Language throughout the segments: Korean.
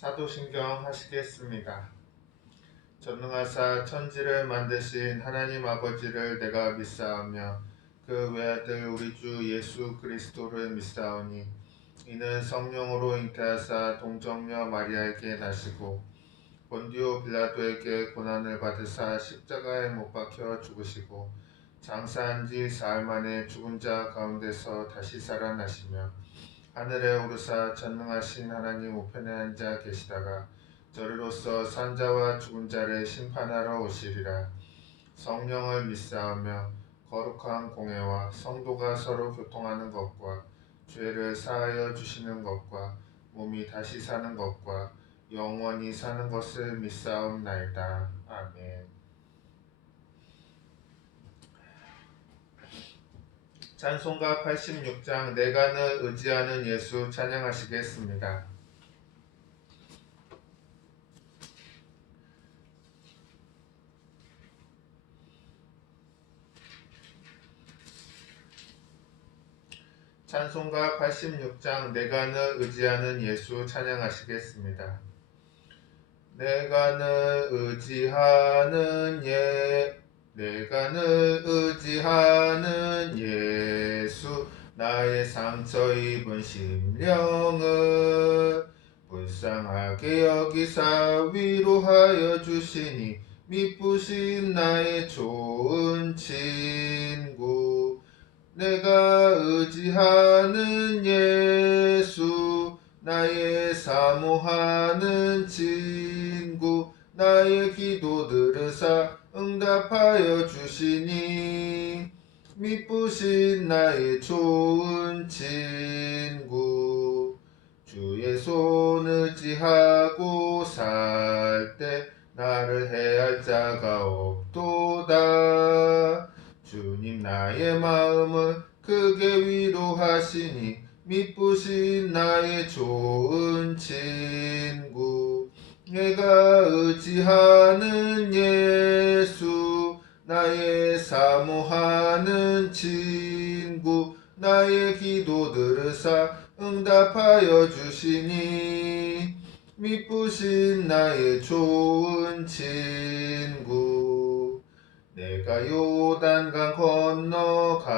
사도신경 하시겠습니다. 전능하사 천지를 만드신 하나님 아버지를 내가 믿사오며 그 외아들 우리 주 예수 그리스도를 믿사오니 이는 성령으로 잉태하사 동정녀 마리아에게 나시고 본디오 빌라도에게 고난을 받으사 십자가에 못 박혀 죽으시고 장사한 지 사흘 만에 죽은 자 가운데서 다시 살아나시며 하늘에 오르사 전능하신 하나님 우편에 앉아 계시다가 저리로서 산자와 죽은 자를 심판하러 오시리라. 성령을 믿사오며 거룩한 공회와 성도가 서로 교통하는 것과 죄를 사하여 주시는 것과 몸이 다시 사는 것과 영원히 사는 것을 믿사옵나이다. 아멘. 찬송가 86장 내가 늘 의지하는 예수 찬양하시겠습니다. 찬송가 86장 내가 늘 의지하는 예수 찬양하시겠습니다. 내가 늘 의지하는 내가 늘 의지하는 예수 나의 상처 입은 심령을 불쌍하게 여기사 위로하여 주시니 미쁘신 나의 좋은 친구 내가 의지하는 예수 나의 사모하는 친구 나의 기도 들으사 응답하여 주시니 미쁘신 나의 좋은 친구 주의 손 의지하고 살 때 나를 해할 자가 없도다 주님 나의 마음을 크게 위로하시니 미쁘신 나의 좋은 친구 내가 의지하는 예수 나의 사모하는 친구 나의 기도 들으사 응답하여 주시니 미쁘신 나의 좋은 친구 내가 요단강 건너가며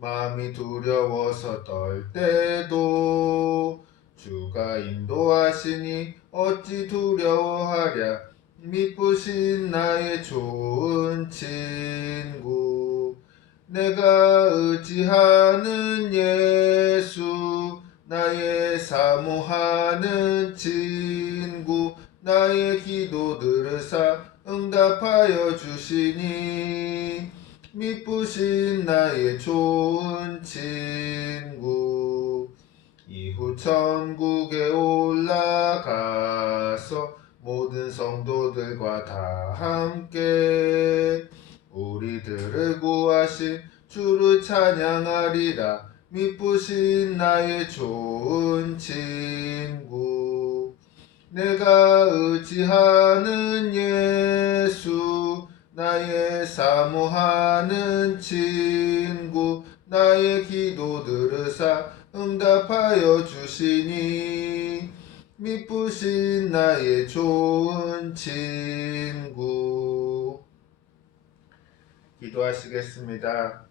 마음이 두려워서 떨 때도 주가 인도하시니 어찌 두려워하랴 미쁘신 나의 좋은 친구 내가 의지하는 예수 나의 사모하는 친구 나의 기도 들으사 응답하여 주시니 미쁘신 나의 좋은 친구 이후 천국에 올라가서 모든 성도들과 다 함께 우리들을 구하신 주를 찬양하리라 미쁘신 나의 좋은 친구 내가 의지하는 예수 나의 사모하는 친구 나의 기도 들으사 응답하여 주시니 미쁘신 나의 좋은 친구 기도하시겠습니다.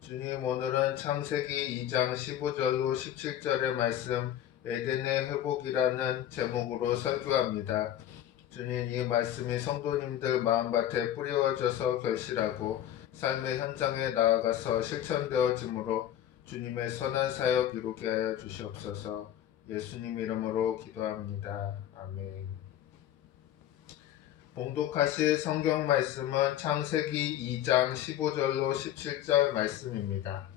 주님 오늘은 창세기 2장 15절로 17절의 말씀 에덴의 회복이라는 제목으로 설교합니다. 주님 이 말씀이 성도님들 마음밭에 뿌려져서 결실하고 삶의 현장에 나아가서 실천되어지므로 주님의 선한 사역 이루게 하여 주시옵소서. 예수님 이름으로 기도합니다. 아멘. 봉독하실 성경 말씀은 창세기 2장 15절로 17절 말씀입니다.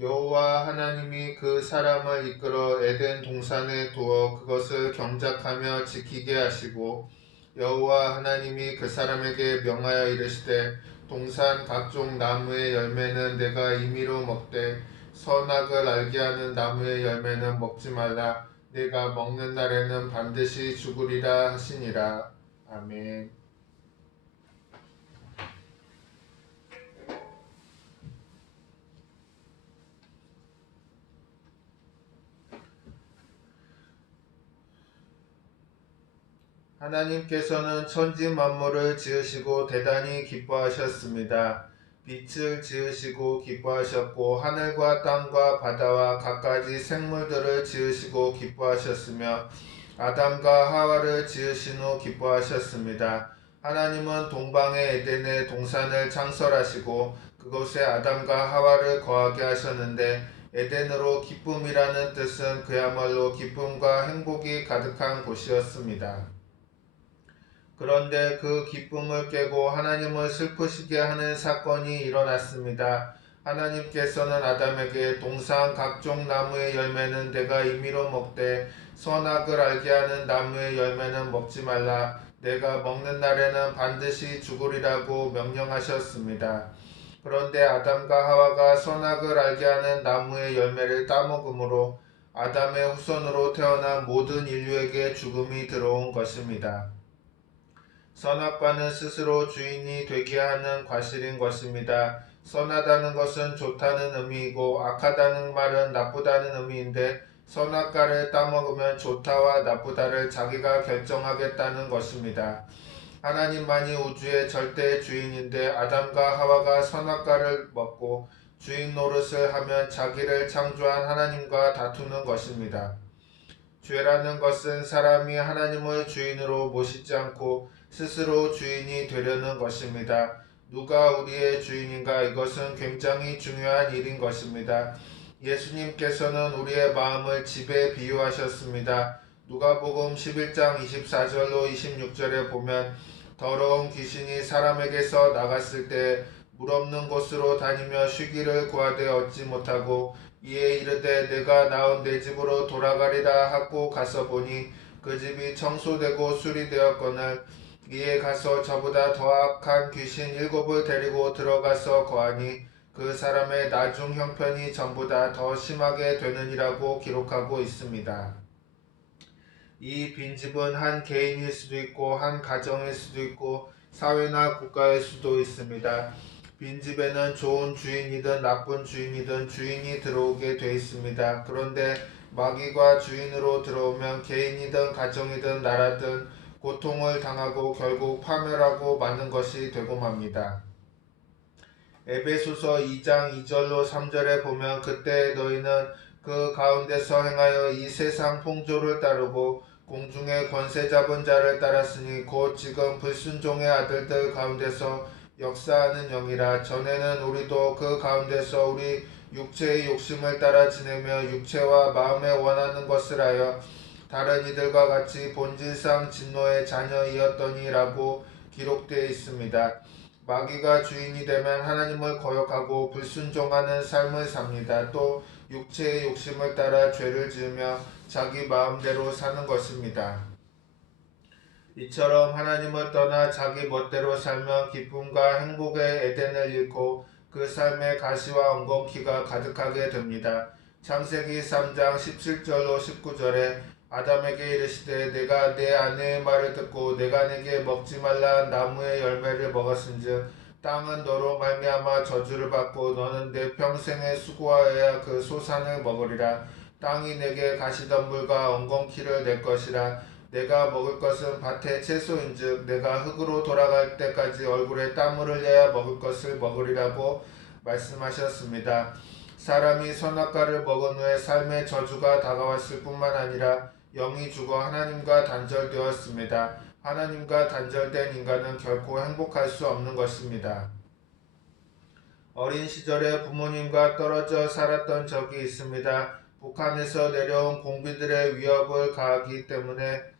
여호와 하나님이 그 사람을 이끌어 에덴 동산에 두어 그것을 경작하며 지키게 하시고 여호와 하나님이 그 사람에게 명하여 이르시되 동산 각종 나무의 열매는 내가 임의로 먹되 선악을 알게 하는 나무의 열매는 먹지 말라. 내가 먹는 날에는 반드시 죽으리라 하시니라. 아멘. 하나님께서는 천지 만물을 지으시고 대단히 기뻐하셨습니다. 빛을 지으시고 기뻐하셨고 하늘과 땅과 바다와 갖가지 생물들을 지으시고 기뻐하셨으며 아담과 하와를 지으신 후 기뻐하셨습니다. 하나님은 동방의 에덴의 동산을 창설하시고 그곳에 아담과 하와를 거하게 하셨는데 에덴으로 기쁨이라는 뜻은 그야말로 기쁨과 행복이 가득한 곳이었습니다. 그런데 그 기쁨을 깨고 하나님을 슬프시게 하는 사건이 일어났습니다. 하나님께서는 아담에게 동산 각종 나무의 열매는 내가 임의로 먹되 선악을 알게 하는 나무의 열매는 먹지 말라. 내가 먹는 날에는 반드시 죽으리라고 명령하셨습니다. 그런데 아담과 하와가 선악을 알게 하는 나무의 열매를 따먹음으로 아담의 후손으로 태어난 모든 인류에게 죽음이 들어온 것입니다. 선악과는 스스로 주인이 되게 하는 과실인 것입니다. 선하다는 것은 좋다는 의미이고 악하다는 말은 나쁘다는 의미인데 선악과를 따먹으면 좋다와 나쁘다를 자기가 결정하겠다는 것입니다. 하나님만이 우주의 절대 주인인데 아담과 하와가 선악과를 먹고 주인 노릇을 하면 자기를 창조한 하나님과 다투는 것입니다. 죄라는 것은 사람이 하나님을 주인으로 모시지 않고 스스로 주인이 되려는 것입니다. 누가 우리의 주인인가? 이것은 굉장히 중요한 일인 것입니다. 예수님께서는 우리의 마음을 집에 비유하셨습니다. 누가복음 11장 24절로 26절에 보면 더러운 귀신이 사람에게서 나갔을 때 물 없는 곳으로 다니며 쉬기를 구하되 얻지 못하고 이에 이르되 내가 나온 내 집으로 돌아가리라 하고 가서 보니 그 집이 청소되고 수리되었거늘 이에 가서 저보다 더 악한 귀신 7을 데리고 들어가서 거하니 그 사람의 나중 형편이 전보다 더 심하게 되느니라고 기록하고 있습니다. 이 빈집은 한 개인일 수도 있고 한 가정일 수도 있고 사회나 국가일 수도 있습니다. 빈집에는 좋은 주인이든 나쁜 주인이든 주인이 들어오게 돼 있습니다. 그런데 마귀가 주인으로 들어오면 개인이든 가정이든 나라든 고통을 당하고 결국 파멸하고 마는 것이 되고 맙니다. 에베소서 2장 2절로 3절에 보면 그때 너희는 그 가운데서 행하여 이 세상 풍조를 따르고 공중의 권세 잡은 자를 따랐으니 곧 지금 불순종의 아들들 가운데서 역사하는 영이라. 전에는 우리도 그 가운데서 우리 육체의 욕심을 따라 지내며 육체와 마음에 원하는 것을 하여 다른 이들과 같이 본질상 진노의 자녀이었더니라고 기록되어 있습니다. 마귀가 주인이 되면 하나님을 거역하고 불순종하는 삶을 삽니다. 또 육체의 욕심을 따라 죄를 지으며 자기 마음대로 사는 것입니다. 이처럼 하나님을 떠나 자기 멋대로 살면 기쁨과 행복의 에덴을 잃고 그 삶에 가시와 엉겅퀴가 가득하게 됩니다. 창세기 3장 17절로 19절에 아담에게 이르시되 내가 내 아내의 말을 듣고 내가 내게 먹지 말라 한 나무의 열매를 먹었은즉 땅은 너로 말미암아 저주를 받고 너는 내 평생에 수고하여야 그 소산을 먹으리라. 땅이 내게 가시덤불과 엉겅퀴를 낼 것이라. 내가 먹을 것은 밭의 채소인즉 내가 흙으로 돌아갈 때까지 얼굴에 땀을 흘려야 먹을 것을 먹으리라고 말씀하셨습니다. 사람이 선악과를 먹은 후에 삶의 저주가 다가왔을 뿐만 아니라 영이 죽어 하나님과 단절되었습니다. 하나님과 단절된 인간은 결코 행복할 수 없는 것입니다. 어린 시절에 부모님과 떨어져 살았던 적이 있습니다. 북한에서 내려온 공비들의 위협을 가하기 때문에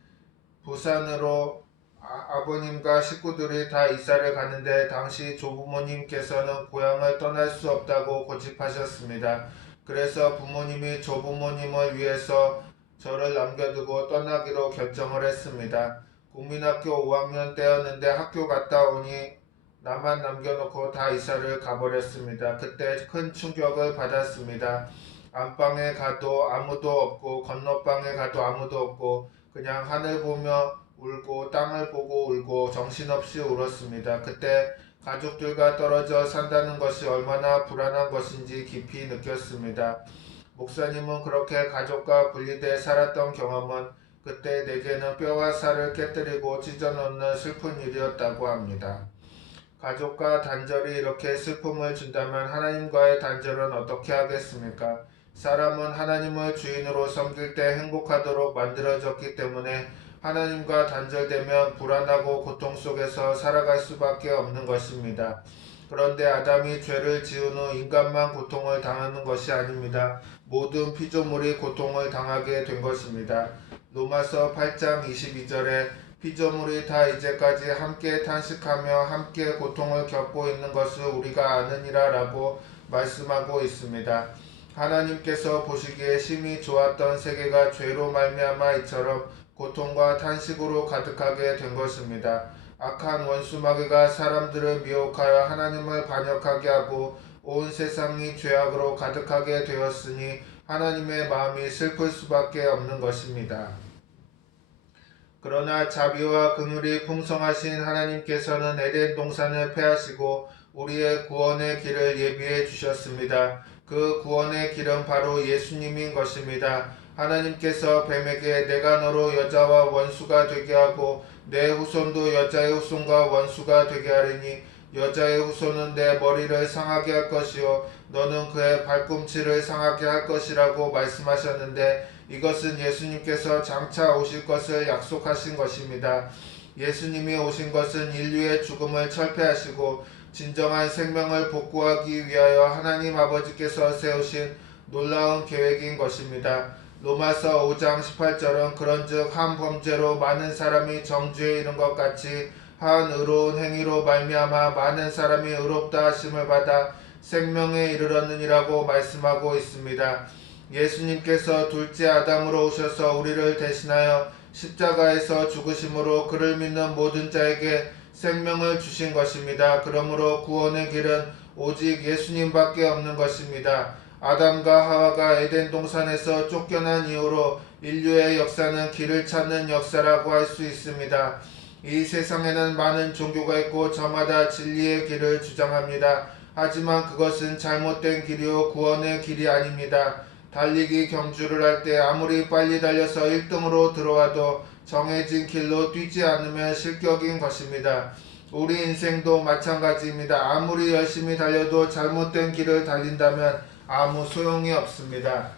부산으로 아버님과 식구들이 다 이사를 갔는데 당시 조부모님께서는 고향을 떠날 수 없다고 고집하셨습니다. 그래서 부모님이 조부모님을 위해서 저를 남겨두고 떠나기로 결정을 했습니다. 국민학교 5학년 때였는데 학교 갔다 오니 나만 남겨놓고 다 이사를 가버렸습니다. 그때 큰 충격을 받았습니다. 안방에 가도 아무도 없고 건너방에 가도 아무도 없고 그냥 하늘 보며 울고 땅을 보고 울고 정신없이 울었습니다. 그때 가족들과 떨어져 산다는 것이 얼마나 불안한 것인지 깊이 느꼈습니다. 목사님은 그렇게 가족과 분리돼 살았던 경험은 그때 내게는 뼈와 살을 깨뜨리고 찢어놓는 슬픈 일이었다고 합니다. 가족과 단절이 이렇게 슬픔을 준다면 하나님과의 단절은 어떻게 하겠습니까? 사람은 하나님을 주인으로 섬길 때 행복하도록 만들어졌기 때문에 하나님과 단절되면 불안하고 고통 속에서 살아갈 수밖에 없는 것입니다. 그런데 아담이 죄를 지은 후 인간만 고통을 당하는 것이 아닙니다. 모든 피조물이 고통을 당하게 된 것입니다. 로마서 8장 22절에 피조물이 다 이제까지 함께 탄식하며 함께 고통을 겪고 있는 것을 우리가 아느니라 라고 말씀하고 있습니다. 하나님께서 보시기에 심히 좋았던 세계가 죄로 말미암아 이처럼 고통과 탄식으로 가득하게 된 것입니다. 악한 원수 마귀가 사람들을 미혹하여 하나님을 반역하게 하고 온 세상이 죄악으로 가득하게 되었으니 하나님의 마음이 슬플 수밖에 없는 것입니다. 그러나 자비와 긍휼이 풍성하신 하나님께서는 에덴 동산을 폐하시고 우리의 구원의 길을 예비해 주셨습니다. 그 구원의 길은 바로 예수님인 것입니다. 하나님께서 뱀에게 내가 너로 여자와 원수가 되게 하고 내 후손도 여자의 후손과 원수가 되게 하리니 여자의 후손은 내 머리를 상하게 할 것이요 너는 그의 발꿈치를 상하게 할 것이라고 말씀하셨는데 이것은 예수님께서 장차 오실 것을 약속하신 것입니다. 예수님이 오신 것은 인류의 죽음을 철폐하시고 진정한 생명을 복구하기 위하여 하나님 아버지께서 세우신 놀라운 계획인 것입니다. 로마서 5장 18절은 그런즉 한 범죄로 많은 사람이 정죄에 이른 것 같이 한 의로운 행위로 말미암아 많은 사람이 의롭다 하심을 받아 생명에 이르렀느니라고 말씀하고 있습니다. 예수님께서 둘째 아담으로 오셔서 우리를 대신하여 십자가에서 죽으심으로 그를 믿는 모든 자에게 생명을 주신 것입니다. 그러므로 구원의 길은 오직 예수님밖에 없는 것입니다. 아담과 하와가 에덴 동산에서 쫓겨난 이후로 인류의 역사는 길을 찾는 역사라고 할 수 있습니다. 이 세상에는 많은 종교가 있고 저마다 진리의 길을 주장합니다. 하지만 그것은 잘못된 길이요 구원의 길이 아닙니다. 달리기 경주를 할 때 아무리 빨리 달려서 1등으로 들어와도 정해진 길로 뛰지 않으면 실격인 것입니다. 우리 인생도 마찬가지입니다. 아무리 열심히 달려도 잘못된 길을 달린다면 아무 소용이 없습니다.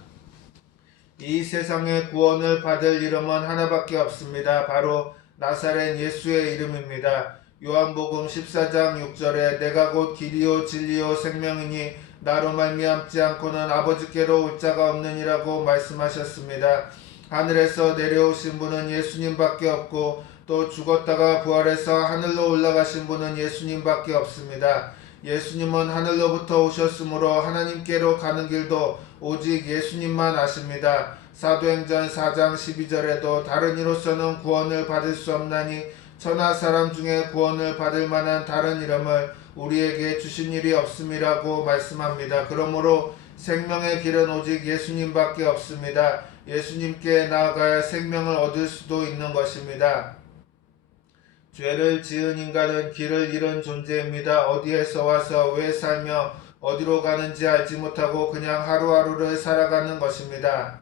이 세상의 구원을 받을 이름은 하나밖에 없습니다. 바로 나사렛 예수의 이름입니다. 요한복음 14장 6절에 내가 곧 길이요 진리요 생명이니 나로 말미암지 않고는 아버지께로 올 자가 없느니라고 말씀하셨습니다. 하늘에서 내려오신 분은 예수님밖에 없고 또 죽었다가 부활해서 하늘로 올라가신 분은 예수님밖에 없습니다. 예수님은 하늘로부터 오셨으므로 하나님께로 가는 길도 오직 예수님만 아십니다. 사도행전 4장 12절에도 다른 이로서는 구원을 받을 수 없나니 천하 사람 중에 구원을 받을 만한 다른 이름을 우리에게 주신 일이 없음이라고 말씀합니다. 그러므로 생명의 길은 오직 예수님밖에 없습니다. 예수님께 나아가야 생명을 얻을 수도 있는 것입니다. 죄를 지은 인간은 길을 잃은 존재입니다. 어디에서 와서 왜 살며 어디로 가는지 알지 못하고 그냥 하루하루를 살아가는 것입니다.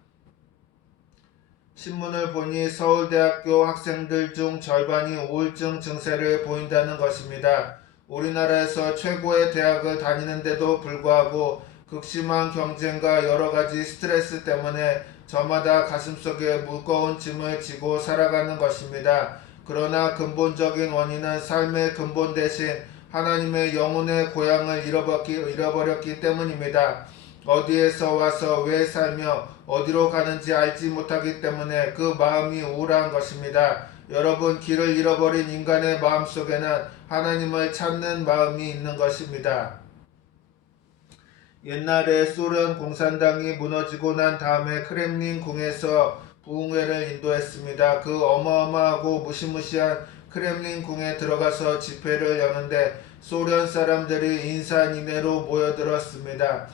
신문을 보니 서울대학교 학생들 중 절반이 우울증 증세를 보인다는 것입니다. 우리나라에서 최고의 대학을 다니는데도 불구하고 극심한 경쟁과 여러가지 스트레스 때문에 저마다 가슴속에 무거운 짐을 지고 살아가는 것입니다. 그러나 근본적인 원인은 삶의 근본 대신 하나님의 영혼의 고향을 잃어버렸기 때문입니다. 어디에서 와서 왜 살며 어디로 가는지 알지 못하기 때문에 그 마음이 우울한 것입니다. 여러분, 길을 잃어버린 인간의 마음속에는 하나님을 찾는 마음이 있는 것입니다. 옛날에 소련 공산당이 무너지고 난 다음에 크렘린 궁에서 부흥회를 인도했습니다. 그 어마어마하고 무시무시한 크렘린 궁에 들어가서 집회를 여는데 소련 사람들이 인산인해로 모여들었습니다.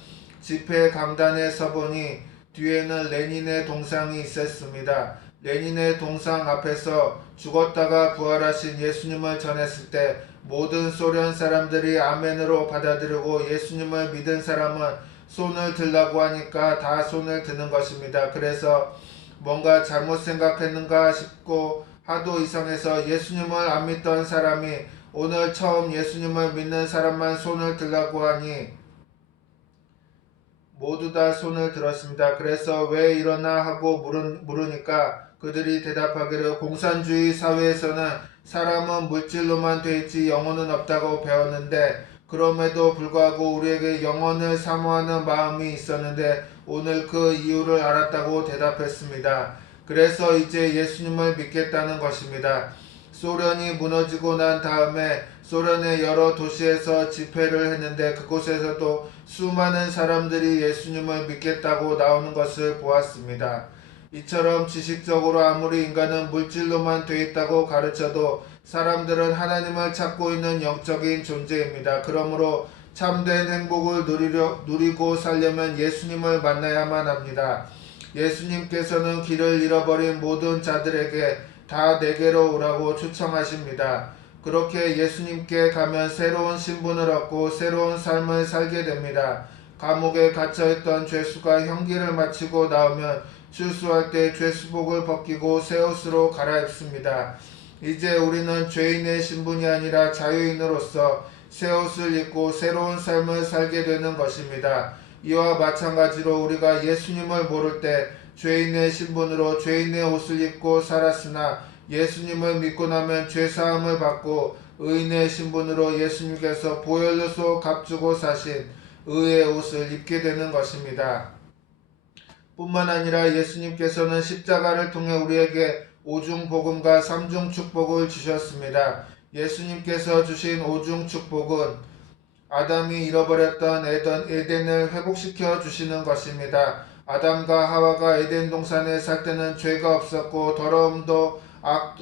집회 강단에 서보니 뒤에는 레닌의 동상이 있었습니다. 레닌의 동상 앞에서 죽었다가 부활하신 예수님을 전했을 때 모든 소련 사람들이 아멘으로 받아들이고 예수님을 믿은 사람은 손을 들라고 하니까 다 손을 드는 것입니다. 그래서 뭔가 잘못 생각했는가 싶고 하도 이상해서 예수님을 안 믿던 사람이 오늘 처음 예수님을 믿는 사람만 손을 들라고 하니 모두 다 손을 들었습니다. 그래서 왜 이러나 하고 물으니까 그들이 대답하기를 공산주의 사회에서는 사람은 물질로만 돼 있지 영혼은 없다고 배웠는데 그럼에도 불구하고 우리에게 영혼을 사모하는 마음이 있었는데 오늘 그 이유를 알았다고 대답했습니다. 그래서 이제 예수님을 믿겠다는 것입니다. 소련이 무너지고 난 다음에 소련의 여러 도시에서 집회를 했는데 그곳에서도 수많은 사람들이 예수님을 믿겠다고 나오는 것을 보았습니다. 이처럼 지식적으로 아무리 인간은 물질로만 돼 있다고 가르쳐도 사람들은 하나님을 찾고 있는 영적인 존재입니다. 그러므로 참된 행복을 누리고 살려면 예수님을 만나야만 합니다. 예수님께서는 길을 잃어버린 모든 자들에게 다 내게로 오라고 초청하십니다. 그렇게 예수님께 가면 새로운 신분을 얻고 새로운 삶을 살게 됩니다. 감옥에 갇혀있던 죄수가 형기를 마치고 나오면 출소할 때 죄수복을 벗기고 새 옷으로 갈아입습니다. 이제 우리는 죄인의 신분이 아니라 자유인으로서 새 옷을 입고 새로운 삶을 살게 되는 것입니다. 이와 마찬가지로 우리가 예수님을 모를 때 죄인의 신분으로 죄인의 옷을 입고 살았으나 예수님을 믿고 나면 죄사함을 받고 의인의 신분으로 예수님께서 보혈로서 값주고 사신 의의 옷을 입게 되는 것입니다. 뿐만 아니라 예수님께서는 십자가를 통해 우리에게 오중 복음과 삼중 축복을 주셨습니다. 예수님께서 주신 오중 축복은 아담이 잃어버렸던 에덴을 회복시켜 주시는 것입니다. 아담과 하와가 에덴 동산에 살 때는 죄가 없었고 더러움도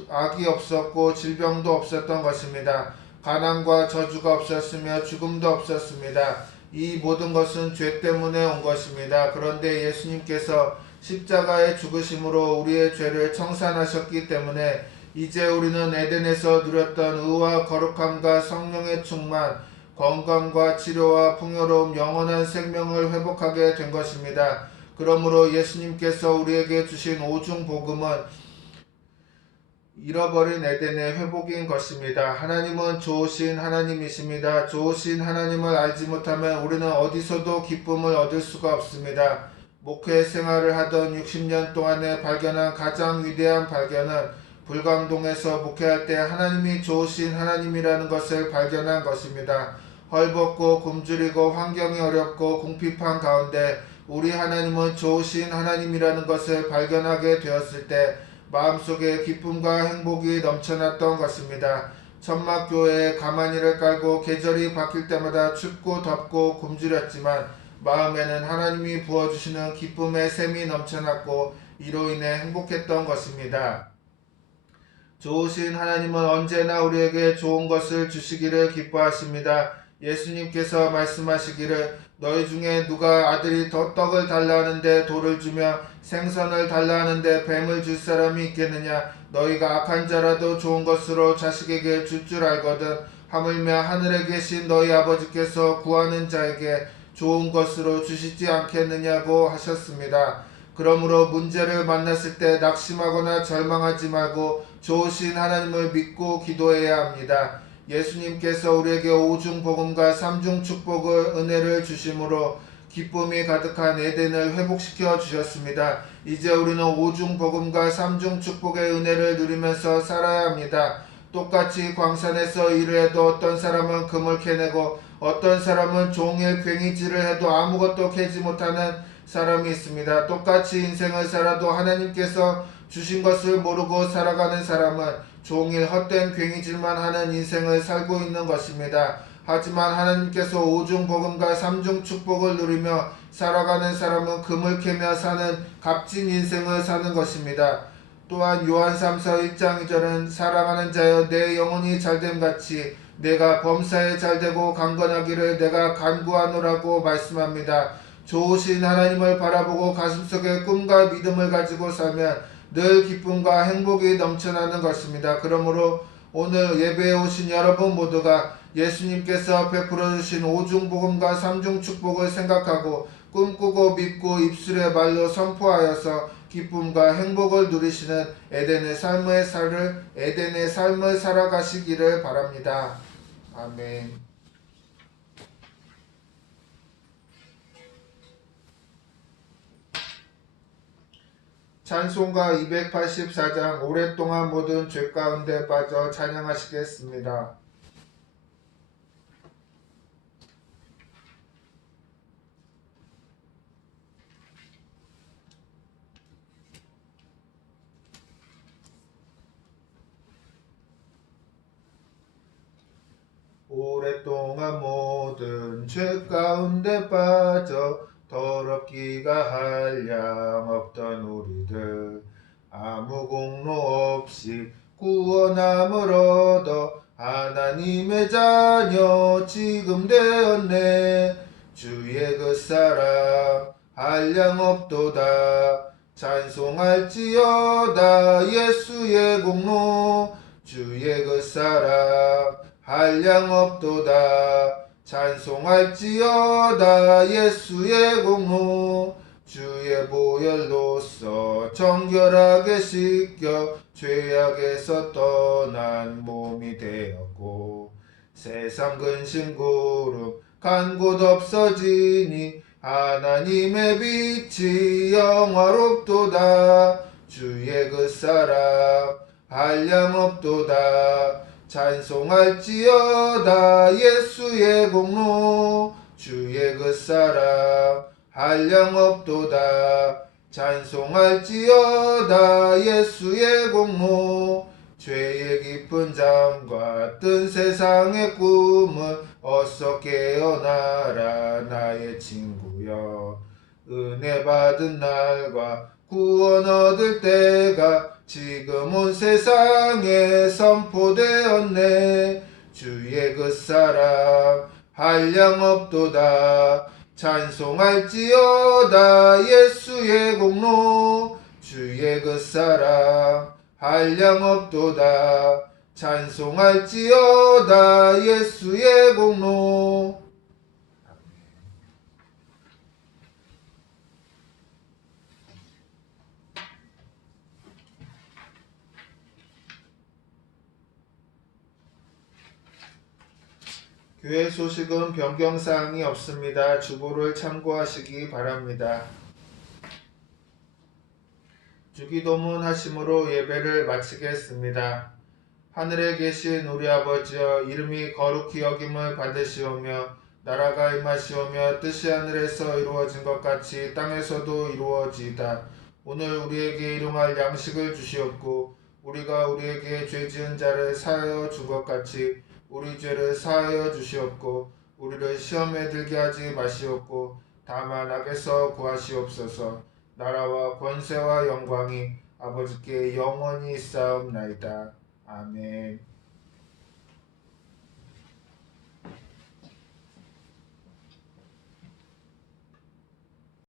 악이 없었고 질병도 없었던 것입니다. 가난과 저주가 없었으며 죽음도 없었습니다. 이 모든 것은 죄 때문에 온 것입니다. 그런데 예수님께서 십자가의 죽으심으로 우리의 죄를 청산하셨기 때문에 이제 우리는 에덴에서 누렸던 의와 거룩함과 성령의 충만, 건강과 치료와 풍요로움, 영원한 생명을 회복하게 된 것입니다. 그러므로 예수님께서 우리에게 주신 오중 복음은 잃어버린 에덴의 회복인 것입니다. 하나님은 좋으신 하나님이십니다. 좋으신 하나님을 알지 못하면 우리는 어디서도 기쁨을 얻을 수가 없습니다. 목회 생활을 하던 60년 동안에 발견한 가장 위대한 발견은 불광동에서 목회할 때 하나님이 좋으신 하나님이라는 것을 발견한 것입니다. 헐벗고 굶주리고 환경이 어렵고 궁핍한 가운데 우리 하나님은 좋으신 하나님이라는 것을 발견하게 되었을 때 마음속에 기쁨과 행복이 넘쳐났던 것입니다. 천막교회에 가마니를 깔고 계절이 바뀔 때마다 춥고 덥고 굶주렸지만 마음에는 하나님이 부어주시는 기쁨의 샘이 넘쳐났고 이로 인해 행복했던 것입니다. 좋으신 하나님은 언제나 우리에게 좋은 것을 주시기를 기뻐하십니다. 예수님께서 말씀하시기를 너희 중에 누가 아들이 떡을 달라 하는데 돌을 주며 생선을 달라 하는데 뱀을 줄 사람이 있겠느냐. 너희가 악한 자라도 좋은 것으로 자식에게 줄 줄 알거든 하물며 하늘에 계신 너희 아버지께서 구하는 자에게 좋은 것으로 주시지 않겠느냐고 하셨습니다. 그러므로 문제를 만났을 때 낙심하거나 절망하지 말고 좋으신 하나님을 믿고 기도해야 합니다. 예수님께서 우리에게 오중 복음과 삼중 축복을 은혜를 주심으로 기쁨이 가득한 에덴을 회복시켜 주셨습니다. 이제 우리는 오중 복음과 삼중 축복의 은혜를 누리면서 살아야 합니다. 똑같이 광산에서 일을 해도 어떤 사람은 금을 캐내고 어떤 사람은 종일 괭이질을 해도 아무것도 캐지 못하는 사람이 있습니다. 똑같이 인생을 살아도 하나님께서 주신 것을 모르고 살아가는 사람은 종일 헛된 괭이질만 하는 인생을 살고 있는 것입니다. 하지만 하나님께서 오중 복음과 삼중 축복을 누리며 살아가는 사람은 금을 캐며 사는 값진 인생을 사는 것입니다. 또한 요한 3서 1장 2절은 사랑하는 자여 내 영혼이 잘됨같이 내가 범사에 잘되고 강건하기를 내가 간구하노라고 말씀합니다. 좋으신 하나님을 바라보고 가슴속에 꿈과 믿음을 가지고 살면 늘 기쁨과 행복이 넘쳐나는 것입니다. 그러므로 오늘 예배에 오신 여러분 모두가 예수님께서 베풀어 주신 오중복음과 삼중 축복을 생각하고 꿈꾸고 믿고 입술의 말로 선포하여서 기쁨과 행복을 누리시는 에덴의 삶을 살아가시기를 바랍니다. 아멘. 찬송가 284장 오랫동안 모든 죄 가운데 빠져 찬양하시겠습니다. 오랫동안 모든 죄 가운데 빠져 더럽기가 한량없던 우리들 아무 공로 없이 구원함을 얻어 하나님의 자녀 지금 되었네. 주의 그 사랑 한량없도다. 찬송할지어다 예수의 공로. 주의 그 사랑 한량없도다. 찬송할지어다 예수의 공로. 주의 보혈로서 정결하게 씻겨 죄악에서 떠난 몸이 되었고 세상 근심 구름 간 곳 없어지니 하나님의 빛이 영화롭도다. 주의 그 사랑 한량없도다. 찬송할지어다 예수의 공로. 주의 그 사랑 한량없도다. 찬송할지어다 예수의 공로. 죄의 깊은 잠과 뜬 세상의 꿈은 어서 깨어나라 나의 친구여. 은혜 받은 날과 구원 얻을 때가 지금 온 세상에 선포되었네. 주의 그 사랑 한량없도다. 찬송할지어다 예수의 공로. 주의 그 사랑 한량없도다. 찬송할지어다 예수의 공로. 교회 소식은 변경사항이 없습니다. 주보를 참고하시기 바랍니다. 주기도문 하심으로 예배를 마치겠습니다. 하늘에 계신 우리 아버지여, 이름이 거룩히 여김을 받으시오며 나라가 임하시오며 뜻이 하늘에서 이루어진 것 같이 땅에서도 이루어지이다. 오늘 우리에게 일용할 양식을 주시옵고 우리가 우리에게 죄 지은 자를 사하여 준 것 같이 우리 죄를 사하여 주시옵고 우리를 시험에 들게 하지 마시옵고 다만 악에서 구하시옵소서. 나라와 권세와 영광이 아버지께 영원히 있사옵나이다. 아멘.